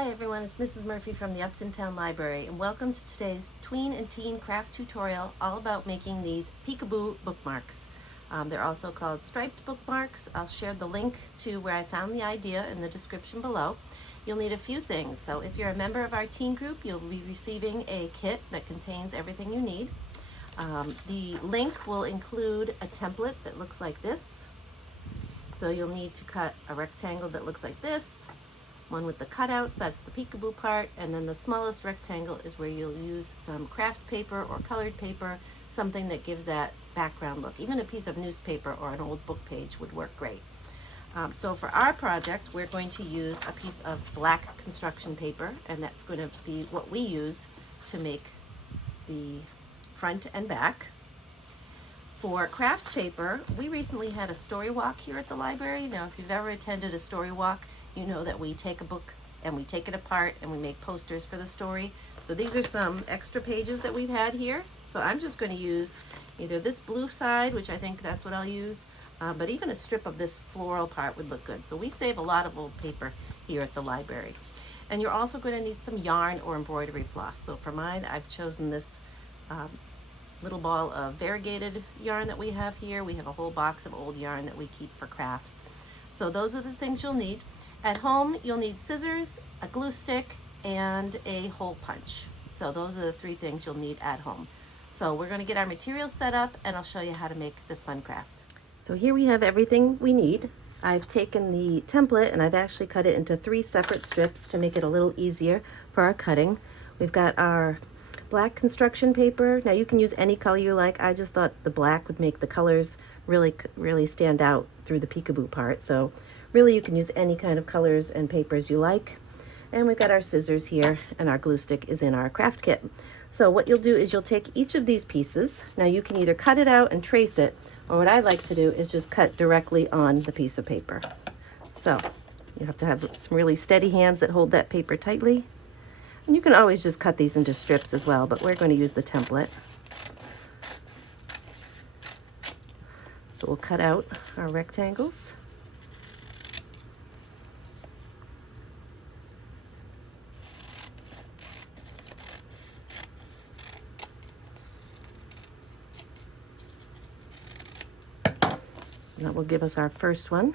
Hi everyone, it's Mrs. Murphy from the Upton Town Library, and welcome to today's tween and teen craft tutorial all about making these peekaboo bookmarks. They're also called striped bookmarks. I'll share the link to where I found the idea in the description below. You'll need a few things. So if you're a member of our teen group, you'll be receiving a kit that contains everything you need. The link will include a template that looks like this. So you'll need to cut a rectangle that looks like this. One with the cutouts, that's the peekaboo part, and then the smallest rectangle is where you'll use some craft paper or colored paper, something that gives that background look. Even a piece of newspaper or an old book page would work great. So for our project, we're going to use a piece of black construction paper, and that's going to be what we use to make the front and back. For craft paper, we recently had a story walk here at the library. Now, if you've ever attended a story walk, you know that we take a book and we take it apart and we make posters for the story. So these are some extra pages that we've had here. So I'm just going to use either this blue side, which I think that's what I'll use, but even a strip of this floral part would look good. So we save a lot of old paper here at the library. And you're also going to need some yarn or embroidery floss. So for mine, I've chosen this little ball of variegated yarn that we have here. We have a whole box of old yarn that we keep for crafts. So those are the things you'll need. At home, you'll need scissors, a glue stick, and a hole punch. So those are the three things you'll need at home. So we're going to get our materials set up, and I'll show you how to make this fun craft. So here we have everything we need. I've taken the template and I've actually cut it into 3 separate strips to make it a little easier for our cutting. We've got our black construction paper. Now you can use any color you like. I just thought the black would make the colors really stand out through the peekaboo part. So really, you can use any kind of colors and papers you like. And we've got our scissors here, and our glue stick is in our craft kit. So what you'll do is you'll take each of these pieces. Now you can either cut it out and trace it, or what I like to do is just cut directly on the piece of paper. So you have to have some really steady hands that hold that paper tightly. And you can always just cut these into strips as well, but we're going to use the template. So we'll cut out our rectangles. That will give us our first one.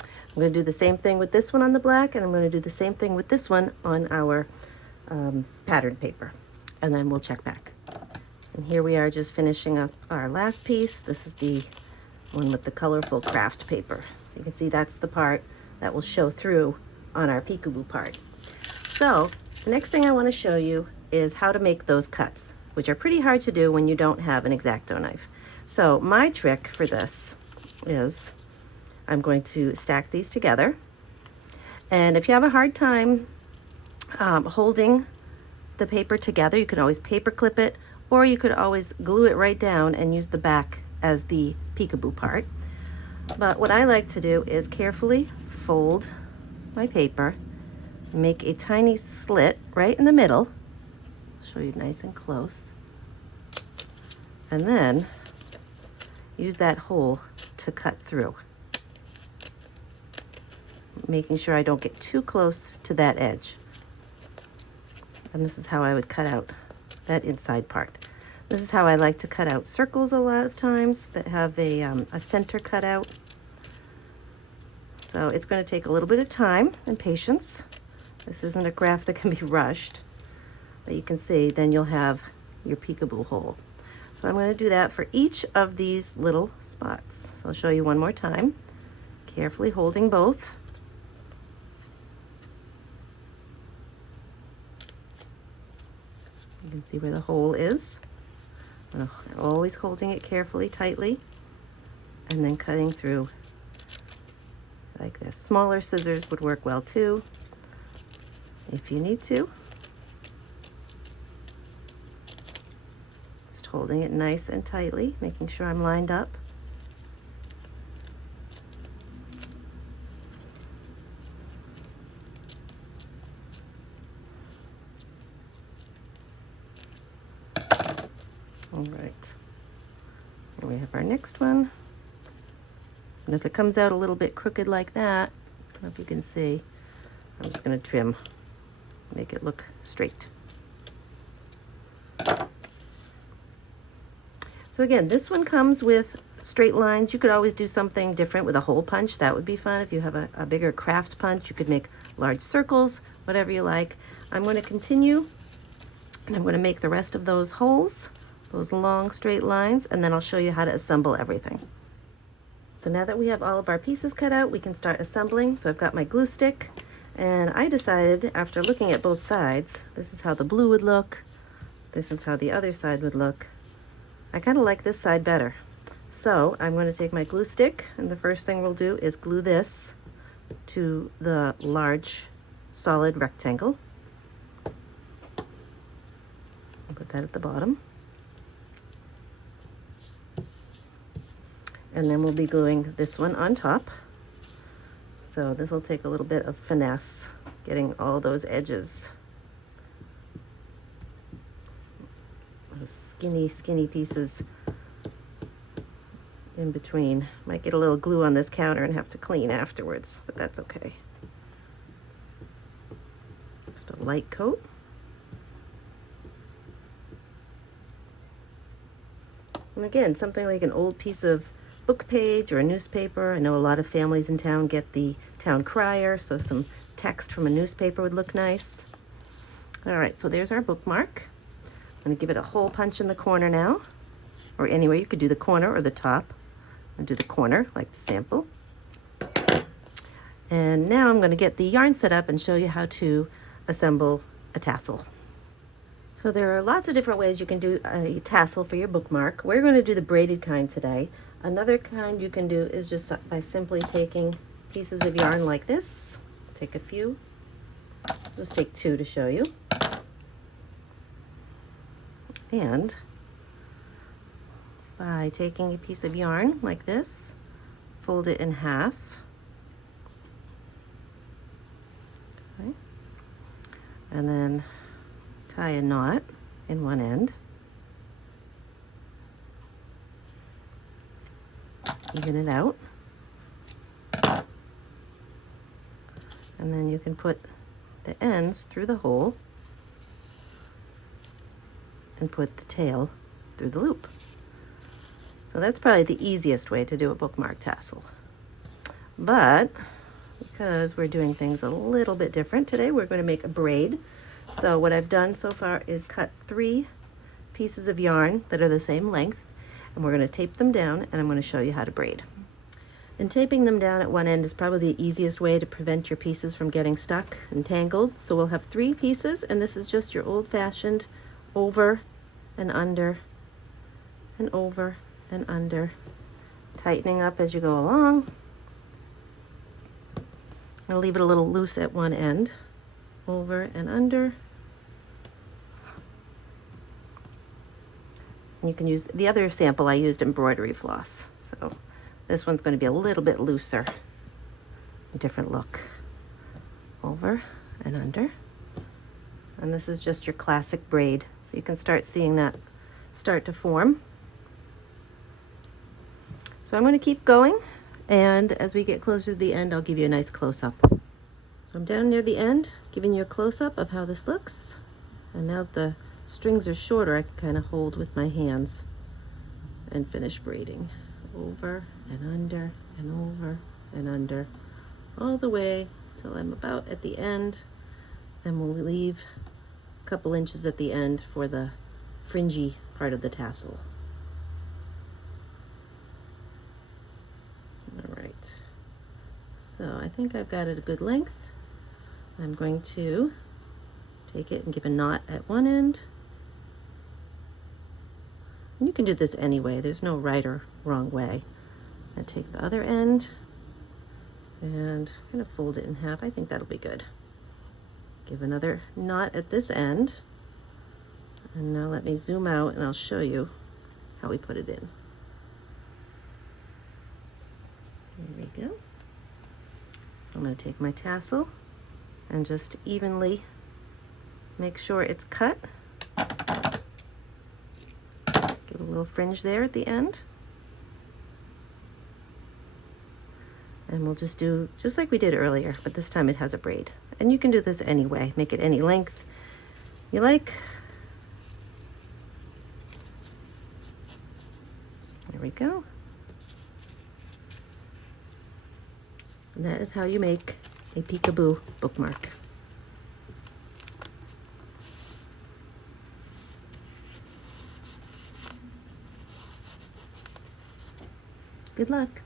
I'm going to do the same thing with this one on the black, and I'm going to do the same thing with this one on our pattern paper, and then we'll check back. And here we are just finishing up our last piece. This is the one with the colorful craft paper. So you can see that's the part that will show through on our peekaboo part. So the next thing I want to show you is how to make those cuts, which are pretty hard to do when you don't have an X-Acto knife. So my trick for this is I'm going to stack these together. And if you have a hard time holding the paper together, you can always paper clip it, or you could always glue it right down and use the back as the peekaboo part. But what I like to do is carefully fold my paper, make a tiny slit right in the middle. I'll show you nice and close. And then use that hole to cut through, making sure I don't get too close to that edge. And this is how I would cut out that inside part. This is how I like to cut out circles a lot of times that have a center cut out. So it's going to take a little bit of time and patience. This isn't a craft that can be rushed, but you can see then you'll have your peekaboo hole. So I'm going to do that for each of these little spots. So I'll show you one more time, carefully holding both. You can see where the hole is. Always holding it carefully, tightly, and then cutting through like this. Smaller scissors would work well too, if you need to. Holding it nice and tightly, making sure I'm lined up. All right, here we have our next one. And if it comes out a little bit crooked like that, I don't know if you can see, I'm just going to trim, make it look straight. So again, this one comes with straight lines. You could always do something different with a hole punch. That would be fun. If you have a bigger craft punch, you could make large circles, whatever you like. I'm going to continue, and I'm going to make the rest of those holes, those long straight lines, and then I'll show you how to assemble everything. So now that we have all of our pieces cut out, we can start assembling. So I've got my glue stick, and I decided after looking at both sides, this is how the blue would look, this is how the other side would look. I kind of like this side better. So I'm going to take my glue stick, and the first thing we'll do is glue this to the large solid rectangle. I'll put that at the bottom. And then we'll be gluing this one on top. So this will take a little bit of finesse, getting all those edges, those skinny pieces in between. Might get a little glue on this counter and have to clean afterwards, but that's okay. Just a light coat. And again, something like an old piece of book page or a newspaper. I know a lot of families in town get the town crier, so some text from a newspaper would look nice. All right, so there's our bookmark. I'm going to give it a hole punch in the corner now, or anywhere. You could do the corner or the top. I'll do the corner like the sample. And now I'm going to get the yarn set up and show you how to assemble a tassel. So there are lots of different ways you can do a tassel for your bookmark. We're going to do the braided kind today. Another kind you can do is just by simply taking pieces of yarn like this. Take a few. Just take 2 to show you. And by taking a piece of yarn like this, fold it in half. Okay. And then tie a knot in one end. Even it out. And then you can put the ends through the hole and put the tail through the loop. So that's probably the easiest way to do a bookmark tassel. But because we're doing things a little bit different today, we're going to make a braid. So what I've done so far is cut 3 pieces of yarn that are the same length, and we're going to tape them down, and I'm going to show you how to braid. And taping them down at one end is probably the easiest way to prevent your pieces from getting stuck and tangled. So we'll have 3 pieces, and this is just your old-fashioned over and under and over and under, tightening up as you go along. I'll leave it a little loose at one end, over and under. And you can use the other sample. I used embroidery floss, so this one's going to be a little bit looser, a different look. Over and under. And this is just your classic braid, so you can start seeing that start to form. So I'm going to keep going, and as we get closer to the end, I'll give you a nice close-up. So I'm down near the end, giving you a close-up of how this looks. And now that the strings are shorter, I can kind of hold with my hands and finish braiding. Over and under and over and under, all the way till I'm about at the end, and we'll leave a couple inches at the end for the fringy part of the tassel. All right, so I think I've got it a good length. I'm going to take it and give a knot at one end. And you can do this anyway, there's no right or wrong way. I take the other end and kind of fold it in half. I think that'll be good. Give another knot at this end. And now let me zoom out and I'll show you how we put it in. There we go. So I'm going to take my tassel and just evenly make sure it's cut. Give a little fringe there at the end. And we'll just do just like we did earlier, but this time it has a braid. And you can do this anyway, make it any length you like. There we go. And that is how you make a peekaboo bookmark. Good luck.